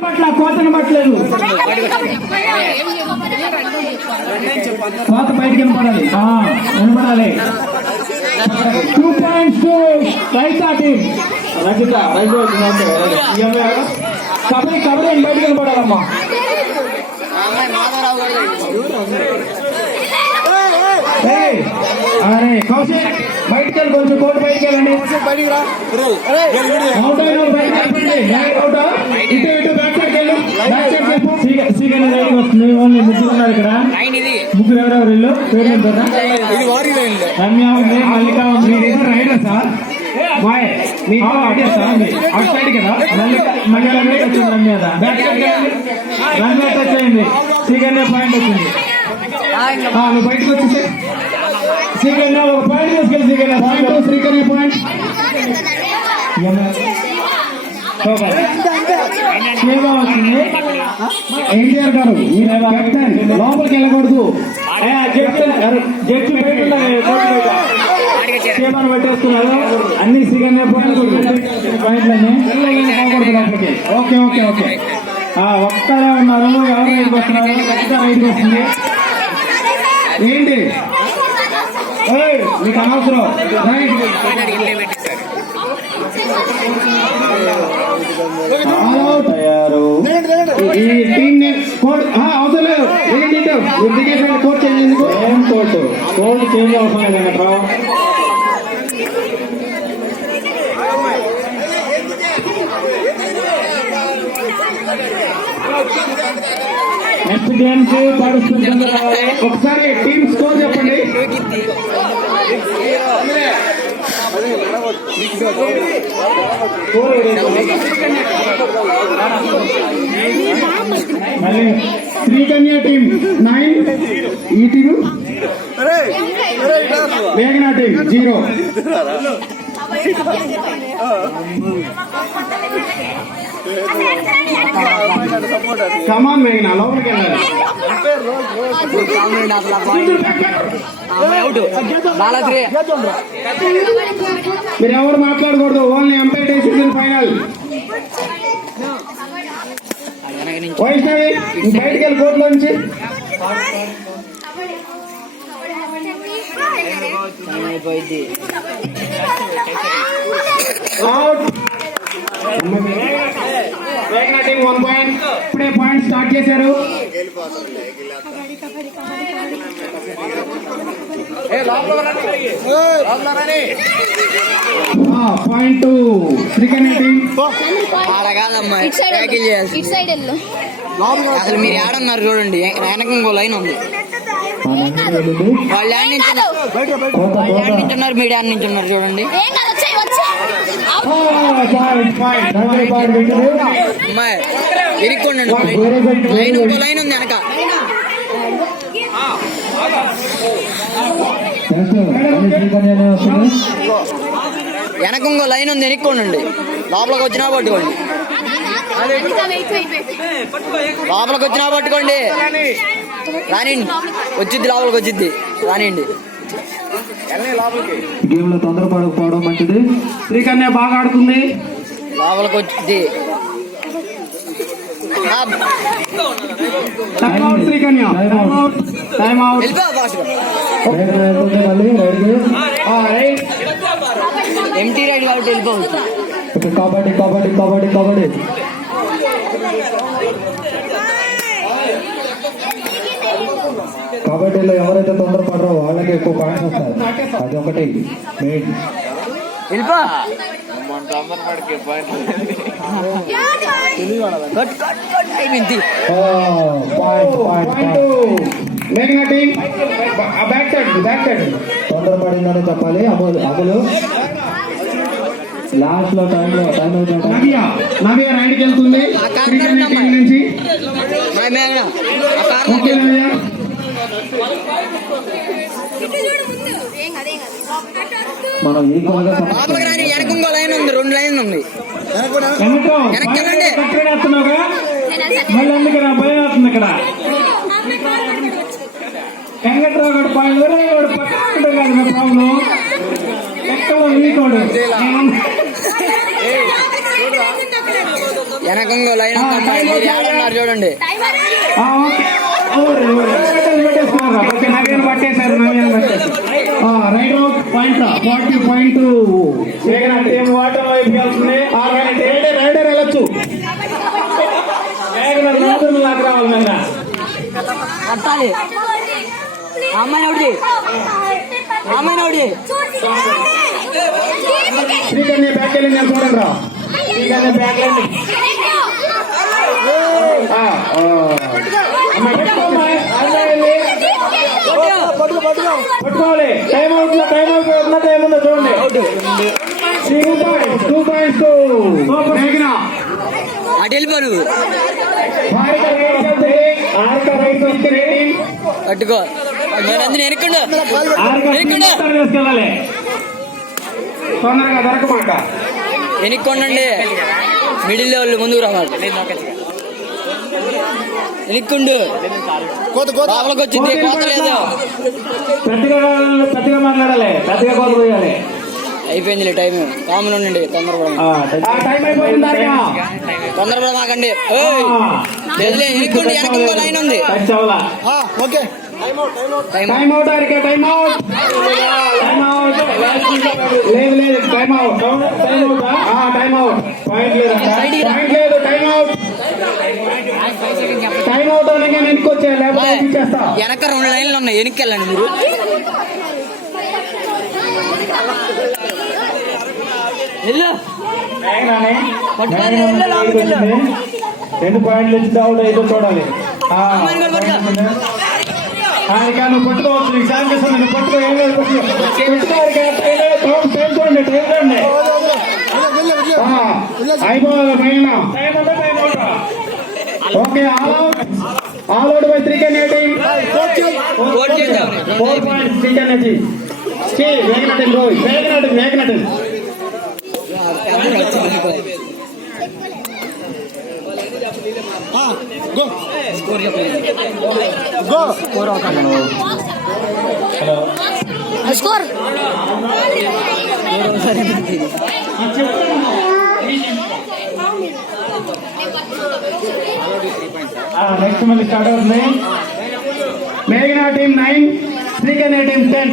పట్ల కోతను పట్టలేదు. కోత బయటికి వినపడాలి, వినపడాలి. 2 points to raita team. Rajitha kabaddi kabaddi బయటికి వినపడాలమ్మా. అరే కౌశిక్ బయటికి వెళ్ళి, కొంచెం కోర్టు బయటికి వెళ్ళండి. అవుట్ అయినా బయటకి వెళ్ళండి. ఇటు ఇటు బ్యాక్ సైడ్ వెళ్ళు. సీగన్ రైడింగ్ వస్తుంది. ఓన్లీ ముగ్గురు ఉన్నారు ఇక్కడ. ముగ్గురు ఎవరెవరు వీళ్ళు పేర్లు ఉంటారా? రమ్య ఉంది, మల్లిక ఉంది. రైడర్ సార్ మీ అవుట్ సైడ్ కదా. మల్లిక వచ్చింది Ramya. Back side Ramya touch అయింది. సీగన్ పాయింట్ వచ్చింది. నువ్వు బయటకు వచ్చేసి శ్రీకన్య ఒక పాయింట్ తీసుకెళ్ళి. Srikanya point, Srikanya point. వచ్చింది. ఎన్టీఆర్ గారు కెప్టెన్ లోపలికి వెళ్ళకూడదు. జడ్జి బయట క్షేమాన్ని పెట్టేస్తున్నారు. అన్ని శ్రీకన్య పాయింట్లన్నీ పోకూడదు లోపలికి. Okay okay okay. ఒక్కరే ఉన్నారు. ఎవరు రైడ్కి వస్తున్నారు? ఖచ్చితంగా రైడ్కి వస్తుంది. ఏంటి మీకు అనవసరం. తయారు ఈ టీం కోడ్ అవసరం లేదు. కోడ్ చేంజ్ ఏం కోడ్ చేంజ్ అవసరం లేదన్నట్రా. Next games పాటిస్తుంది. ఒకసారి టీమ్ స్కోర్ చెప్పండి. మళ్ళీ శ్రీకన్య టీం 9, ఈ టీము మేఘనా టీం 0. కమాన్ మేఘనా లోపలికి వెళ్ళాలి. మీరు ఎవరు మాట్లాడకూడదు. Only umpire decision final. Vaishnavi బయటికి వెళ్ళి కోర్టులో నుంచి. మేఘనా టీం 1 పాయింట్. ఇప్పుడే పాయింట్ స్టార్ట్ చేశారు. Point Srikanya team. అసలు మీరు ఏడన్నారు చూడండి, వెనక ఇంకో లైన్ ఉంది. వాళ్ళు యాడ్ నించున్నారు, మీరు యాడ్ నించున్నారు చూడండి. అమ్మాయి ఇరుక్కోండి. లైన్ ఇంకో లైన్ ఉంది వెనక. వెనక ఇంకో లైన్ ఉంది, ఎనుక్కోండి. లోపలికి వచ్చినా పట్టుకోండి. లోపలికి వచ్చినా పట్టుకోండి. రానిండి, వచ్చిద్ది లోపలికి వచ్చిద్ది. రానిండి. గేమ్ లో తొందరపడకపోవడం మంచిది. శ్రీకన్య బాగా ఆడుతుంది. లోపలికి వచ్చిద్ది. Srikanya time out. Empty raid కాబట్టి వెళ్ళిపోవచ్చు. కబడ్డీ కబడ్డీ కబడ్డీ కబడ్డీ. కబడ్డీలో ఎవరైతే తొందరపడరో వాళ్ళకి ఎక్కువ పాయింట్స్ వస్తాయి. అది ఒకటి మెయిన్. వెళ్ళిపో. తొందరపడిందని చెప్పాలి. అమలు లాస్ట్ లో టైం అవుతుంది. నవ్య రైడ్కి వెళ్తుంది నుంచి. మనం వెనక ఇంకో లైన్ ఉంది, 2 లైన్ ఉంది. మళ్ళీ ఎందుకు భయం అవుతుంది ఇక్కడ. వెంకట్రావు గారు పాయింట్ పక్కన కాదు నా ప్రాబ్లం. ఎక్కడ వీకోడు వెనక ఇంకో లైన్ ఉందమ్మా. మీరు ఏడన్నారు చూడండి. ఓకే నవీన్ పట్టేశారు. Right out point 40.2. టీం వాటర్ వైపు వెళ్తుంది. రైడర్ వెళ్ళొచ్చు. నాకు రావాలి మీద కట్టాలి. అమ్మాయి ఒకటి శ్రీకర్ణి బ్యాక్ వెళ్ళి నేను చూడండి రా. శ్రీకర్ణి బ్యాక్ వెళ్ళి పట్టుకోవాలి. టైం అవుట్ లో టైం ఏముందో చూడండి. 2.2. అటు వెళ్ళిపోరు. పట్టుకో. నేను అందులో ఎనుకుండు తీసుకెళ్ళాలి. తొందరగా దొరకమాట. ఎనుక్కోండి. మిడిల్ వాళ్ళు ముందుకు రావాలి. ఎనుక్కుండు. లోపలికి వచ్చింది. కోత లేదు. పెద్దగా మాట్లాడాలి. పెద్దగా కోత పోయాలి. అయిపోయింది టైం. కామన్ ఉండండి. తొందరపడమాకండి. ఎనుక్కోండి. వెనక ఇంకో లైన్ ఉంది. టైం అవుట్ అరికే. Time out. లేదు time out. Time out. Point లేదు. Time out. టైం అవుట్ అనగా వెనక్కి వచ్చా. లేకపోతే చేస్తా. వెనక 2 లైన్లు ఉన్నాయి. వెనక్కి వెళ్ళండి మీరు. వెళ్ళు. 2 పాయింట్లు ఇచ్చి అవుట్ అయితే చూడాలి. నువ్వు పట్టుకోవచ్చు. నీకు సాయం చేస్తాను. నువ్వు పట్టుకో. ఏం లేదు చూడండి. అయిపోవాలి. Okay. All out by Srikanya team. 4 points Srikanya team. మేఘనటన్ రోహిత్. మేఘనటన్ స్కోర్. నెక్స్ట్ మళ్ళీ స్టార్ట్ అవుతుంది. మేఘనా టీం 9, శ్రీకన్య టీం 10.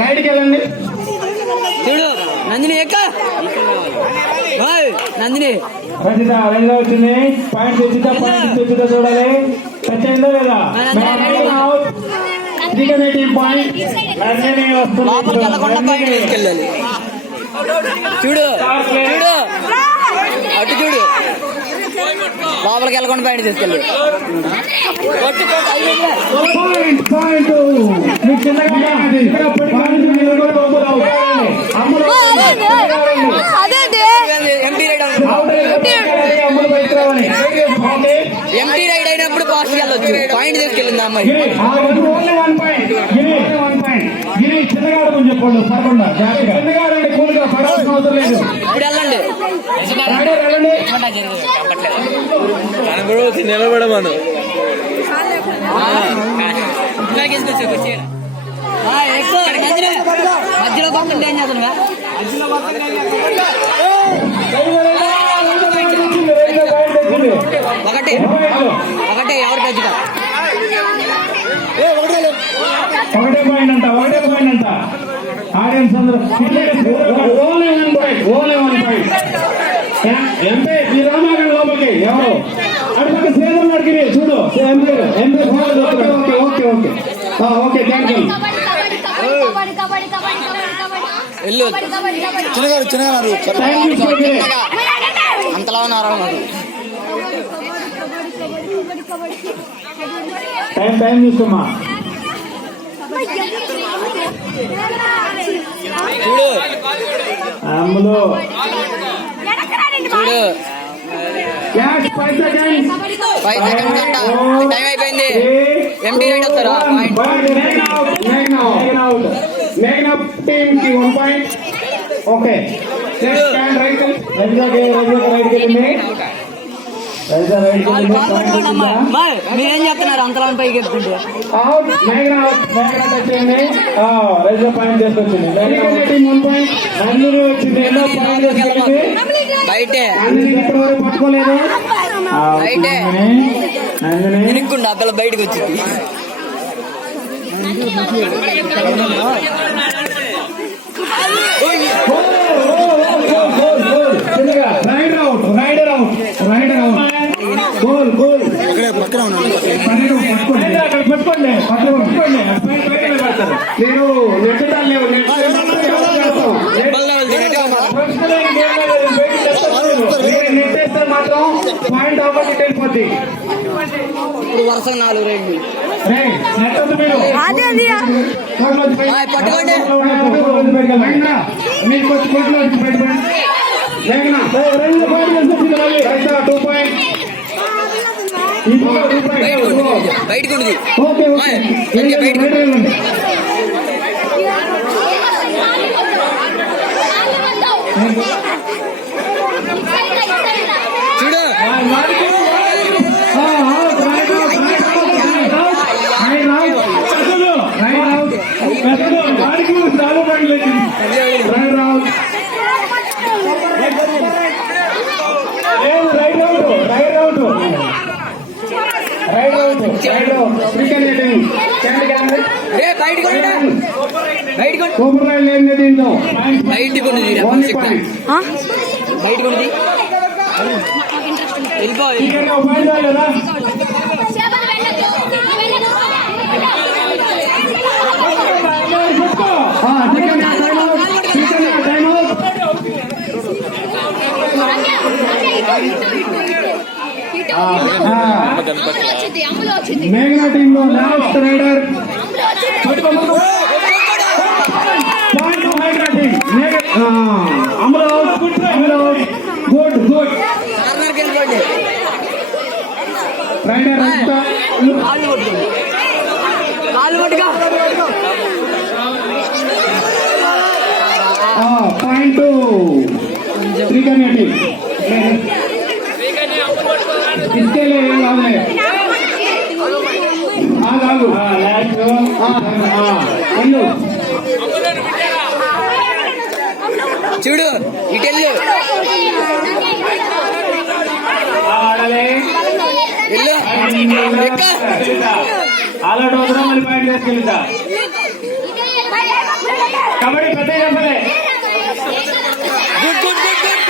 రైడ్కి వెళ్ళండి. చూడు నందిని ఎక్క. నందిని రజిత వచ్చింది. పాయింట్ తెచ్చుతా చూడాలి. టచ్ అయిందో లేదా. Srikanya team point. లోపలికి వెళ్ళకుండా పాయింట్ తీసుకెళ్ళాలి. చూడు అటు చూడు. లోపలికి వెళ్ళకుండా పాయింట్ తీసుకెళ్ళి. ఎంటీ రైడ్ అయినప్పుడు పాస్ వెళ్ళొచ్చు. పాయింట్ తీసుకెళ్ళింది అమ్మాయి. ఇప్పుడు వెళ్ళండి. నిలబడమను. మధ్యలో పక్కన ఏం చేస్తున్నా. ఒకటే ఎవరు టచ్గా. ఒకటే పాయింట్ అంట. ఆడియన్స్ అందరూ ఓన్లీ 1 పాయింట్. ఎంపీ ఈ రామాగణ లోపలికి ఎవరు అటు పక్క సేదం అడిగి చూడు. Okay thank you. అంతలా ఉన్నారు. టైం చూసుకోమా. చూడు అమ్ములు చూడు. 5 seconds. 5 seconds అంట. టైం అయిపోయింది. ఎంటీ రైడ్ వస్తారా. మేఘనా టీమ్ కి 1 పాయింట్. ఓకే రైట్ వెళ్ళింది. రైట్ కి వెళ్ళింది. మీరేం చెప్తున్నారు అంతలా పైకి ఎత్తుంటే అవుట్. మేఘన టచ్ అయింది. రైట్ పాయింట్ చేసుకొచ్చింది. Team 1 point. నందిని వచ్చింది. ఎన్నో పాయింట్ చేసుకొచ్చింది. బయటే నందిని ఇప్పటి వరకు పట్టుకోలేదు. బయటే నందిని తినుక్కుండా ఆ పిల్ల బయటకు వచ్చింది. Rider out. గోల్ అక్కడ పట్టుకోండి. నేను నెట్టడాలు లేవు. నెట్టేస్తే మాత్రం పాయింట్ ఆపోజిట్ వెళ్ళిపోద్ది. ఇప్పుడు వరుసగా 4 రైడ్లు పట్టుకోండి. మీకు వచ్చి కోట్లో వచ్చి పెట్టుకోండి. 2 పాయింట్. బయటకు ఉంది. ఓకే వెళ్ళండి. చూడు దీంతో బయటకు ఉంది. బయటకు ఉంది. వెళ్ళిపో మేఘనా టీమ్ లో లాస్ట్ రైడర్ అమలు గుడ్ కార్నర్కి వెళ్ళిపోండి. రైడర్ కాళ్ళు పట్టుగా పాయింట్ శ్రీకన్య టీం ఇసుకెళ్ళే ఏం కావాలి. చూడు ఇటెళ్ళు ఆల్అౌట్ అవుతున్నా మళ్ళీ పాయింట్ తీసుకెళ్తా. కబడ్డీ పెద్ద చెప్పలే. గుడ్ గుడ్ గుడ్ గుడ్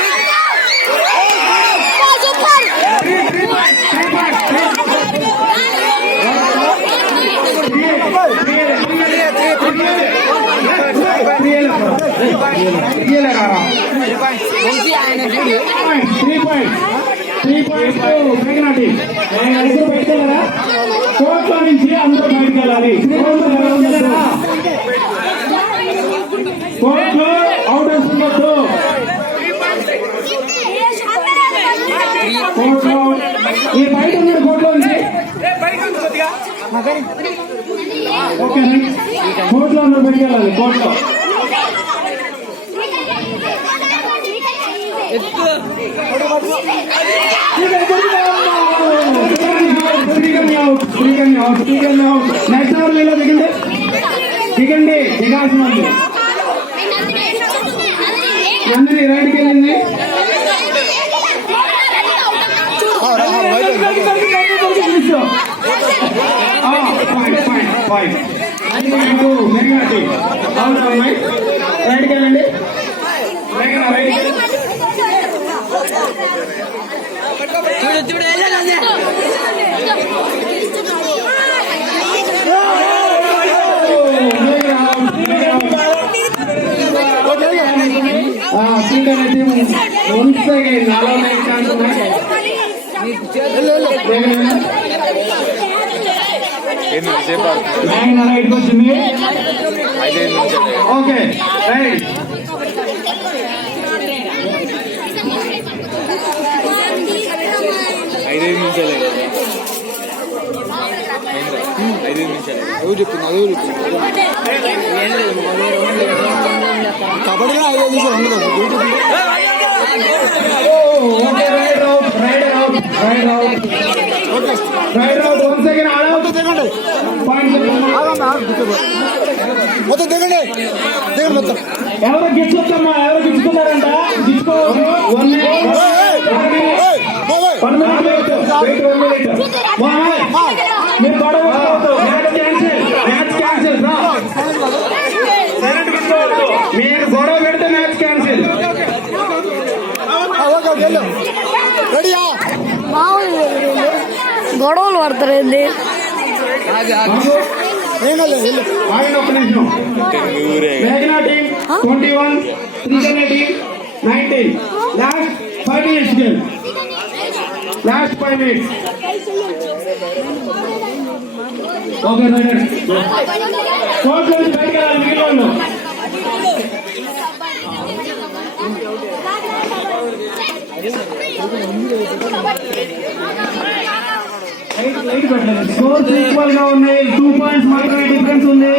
ఆయన చూడు 3 పాయింట్ మేఘనా టీం. బయటకెళ్ళారా? కోర్టులో నుంచి అందరూ బయటకు వెళ్ళాలి. కోర్టులో అవుటర్స్ ఉండొద్దు. కోర్టులో ఈ బయట ఉన్నాడు. కోర్టులో నుంచి ఓకే కోర్టులో అందరూ బయటకు వెళ్ళాలి. కోర్టులో నెక్స్ట్ అవర్ మీలో దిగండి దిగాల్సిన వాళ్ళు. నందిని రైడ్కి వెళ్ళింది. రైడ్కి వెళ్ళండి. చూడు చూడు రైట్కి వచ్చింది. ఓకే రైట్ కబడ్డీలో 5 నిమిషాలు ఉండదు. Rider out right out one second all out point మొత్తం దిగండి మొత్తం. ఎవరు గిచ్చుకోమ్మా, ఎవరు గిచ్చుకున్నారంట? గిచ్చుకోవద్దు. 1 minute. మీరు గొడవ పెట్టుకోవద్దు. మ్యాచ్ క్యాన్సిల్ రా. మీరు గొడవ పెడితే మ్యాచ్ క్యాన్సిల్. రెడీయా? గొడవలు పడతారండి. ఆగిన ఒక్క నిమిషం. మేఘనా team 21, Srikanya team 19. Last 5 minutes game. Last 5 minutes. Okay raider court నుంచి బయటకు వెళ్ళాలి మిగిలిన వాళ్ళు. లైట్ పెట్టలేదు. స్కోర్స్ ఈక్వల్ గా ఉన్నాయి. 2 points మాత్రమే డిఫరెన్స్ ఉంది.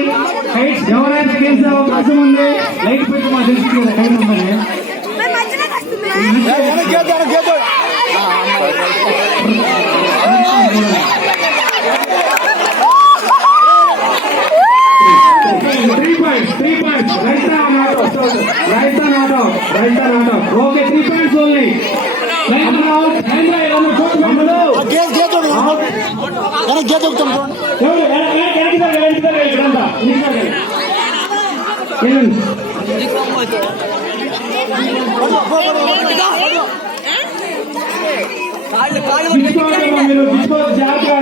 ఎవరైనా గెలిచే అవకాశం ఉంది. లైట్ పెట్టి మా తెలిసి టైం ఉందని three points right not okay 3 points only. మీరు జాగ్రత్తగా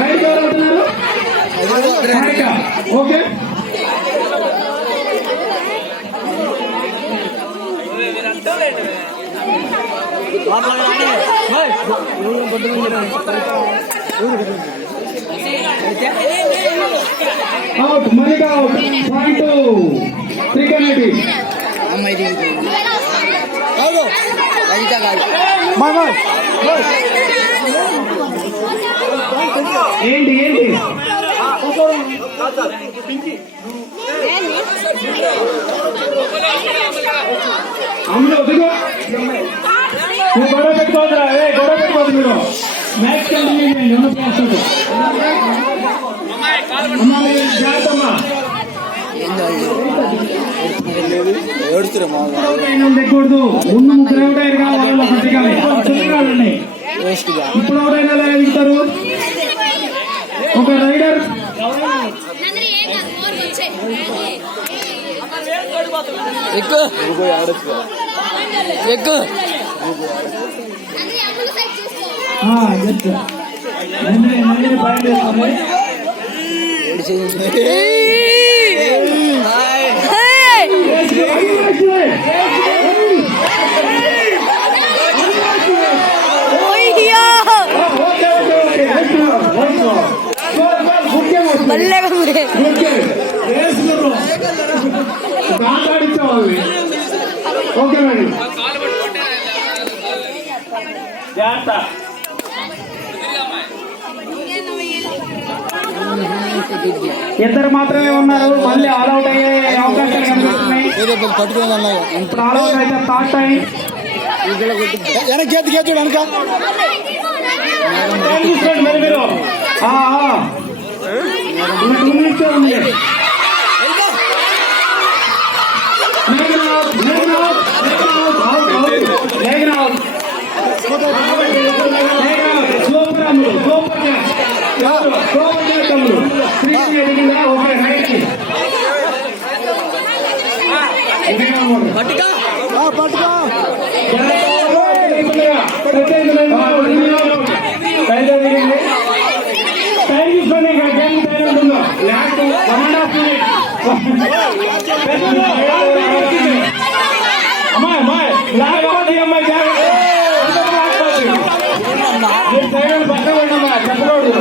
రైట్ ఎవరు అవుతున్నారు? Okay out Malika out point 3 కన్నటి ఏంటి అమ్ములు దిగు. నువ్వు గొడవ పెట్టుకోవద్దురా. గొడవ పెట్టుకోవద్దు. మీరు మ్యాచ్ కంటిన్యూ చేయండి. వస్తుంది అమ్మా, మీరు జాగ్రత్త అమ్మా. ఎక్కకూడదు. ముందు 3 అవుట్ అయ్యారు కావాలి. ఇప్పుడు ఎవరైనా ఎలా ఎదుగుతారు? ఒక రైడర్ ఓకే మేడం జాగ్రత్త. ఇద్దరు మాత్రమే ఉన్నారు. మళ్ళీ ఆల్అౌట్ అయ్యే అవకాశాలు కనిపిస్తున్నాయి. ఇప్పుడు ఆల్అౌట్ అయితే థర్డ్ టైం మీరు 2 minutes ఉంది. చెప్పకూడదు.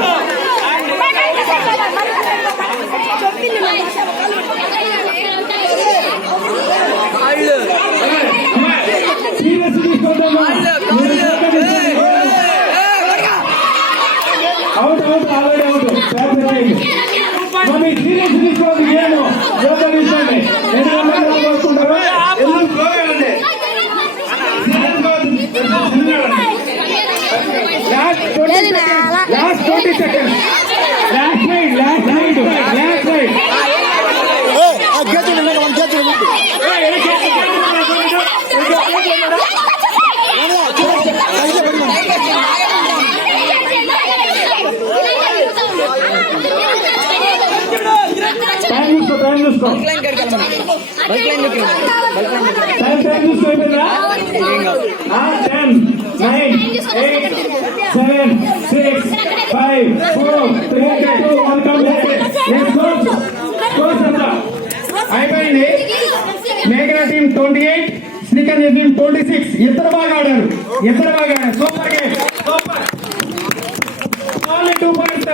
మరి సీరియస్ తీసుకోవద్దు గేమ్ యోగా విషయాన్ని ఎందుకంటే కోరుకుంటారు ఎందుకు స్లోగా ఉంది లాస్ట్ 20 seconds లాస్ట్ రైడ్ ఆ గేట్ ఉండండి వన్ గేట్ ఉండండి టైం చూసుకో బల్క్ లైన్ కడికి వెళ్ళమని బల్క్ లైన్ దగ్గర టైం చూసుకో అయిపోయిందా 10 9 8 7 6 5 4 3 2 1 కంప్లీట్ అయిపోయింది మేఘనా టీం 28 శ్రీకాంత్ టీం 26 ఇద్దరు బాగా ఆడారు super game super only 2 points